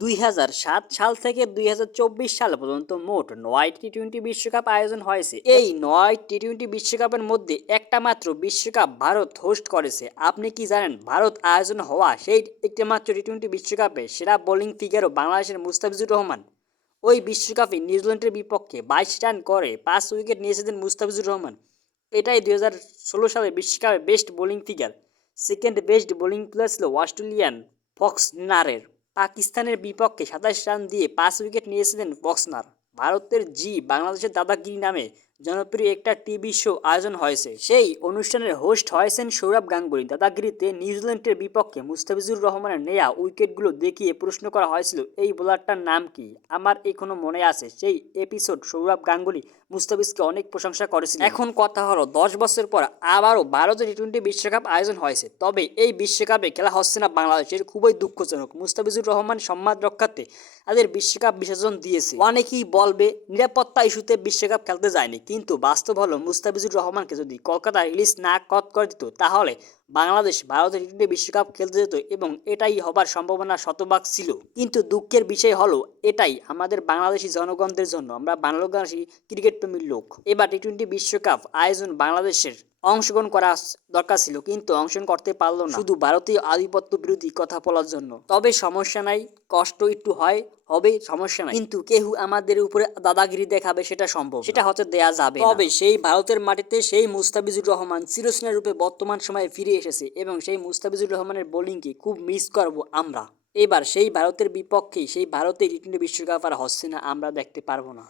দুই হাজার সাত সাল থেকে দুই সাল পর্যন্ত মোট নয় টি টোয়েন্টি বিশ্বকাপ আয়োজন হয়েছে। এই নয় টি টোয়েন্টি বিশ্বকাপের মধ্যে একটা মাত্র বিশ্বকাপ ভারত হোস্ট করেছে। আপনি কি জানেন ভারত আয়োজন হওয়া সেই একটি মাত্র টি টোয়েন্টি বিশ্বকাপে সেরা বোলিং ফিগারও বাংলাদেশের মুস্তাফিজুর রহমান? ওই বিশ্বকাপে নিউজিল্যান্ডের বিপক্ষে বাইশ রান করে, পাঁচ উইকেট নিয়েছিলেন মুস্তাফিজুর রহমান। এটাই দুই সালের বিশ্বকাপে best bowling figure second best bowling player ছিল অস্ট্রেলিয়ান ফক্সনারের। পাকিস্তানের বিপক্ষে সাতাশ রান দিয়ে পাঁচ উইকেট নিয়েছিলেন ফক্সনার ভারতের জি বাংলাদেশের দাদাগিরি নামে জনপ্রিয় একটা টিভি শো আয়োজন হয়েছে। সেই অনুষ্ঠানের হোস্ট হয়েছেন সৌরভ গাঙ্গুলি। দাদাগিরিতে নিউজিল্যান্ডের বিপক্ষে মুস্তাফিজুর রহমানের নেয়া উইকেটগুলো দেখিয়ে প্রশ্ন করা হয়েছিল, এই বোলারটার নাম কি? আমার এখনও মনে আছে, সেই এপিসোড সৌরভ গাঙ্গুলি মুস্তাফিজকে অনেক প্রশংসা করেছিল এখন কথা হলো, দশ বছর পর আবারও ভারতের টি টোয়েন্টি বিশ্বকাপ আয়োজন হয়েছে। তবে এই বিশ্বকাপে খেলা হচ্ছে না বাংলাদেশের, খুবই দুঃখজনক। মুস্তাফিজুর রহমান সম্মান রক্ষার্থে তাদের বিশ্বকাপ বিসর্জন দিয়েছে। অনেকেই বলবে, নিরাপত্তা ইস্যুতে বিশ্বকাপ খেলতে যায়নি। কিন্তু বাস্তব হলো, মুস্তাফিজুর রহমানকে যদি কলকাতা রিলিজ না কত করে দিত, তাহলে বাংলাদেশ ভারতের টি বিশ্বকাপ খেলতে যেত এবং এটাই হবার সম্ভাবনা শতভাগ ছিল। কিন্তু দুঃখের বিষয় হলো, এটাই আমাদের বাংলাদেশি জনগণদের জন্য। আমরা বাংলাদেশি ক্রিকেট প্রেমীর লোক। এবার টি টোয়েন্টি বিশ্বকাপ আয়োজন বাংলাদেশের অংশগ্রহণ করা দরকার ছিল কিন্তু অংশগ্রহণ করতে পারল না। শুধু ভারতীয় আধিপত্য বিরোধী কথা বলার জন্য। তবে সমস্যা নাই কষ্ট একটু হয় হবে সমস্যা নাই। কিন্তু কেউ আমাদের উপরে দাদাগিরি দেখাবে সেটা সম্ভব সেটা হয়তো দেয়া যাবে তবে সেই ভারতের মাটিতে সেই মুস্তাফিজুর রহমান চিরস্থায়ী রূপে বর্তমান সময়ে ফিরে এসেছে এবং সেই মুস্তাফিজুর রহমানের বোলিংকে খুব মিস করব আমরা। এবার সেই ভারতের বিপক্ষে সেই ভারতের টি টোয়েন্টি বিশ্বকাপ আর হচ্ছে না আমরা দেখতে পারব না।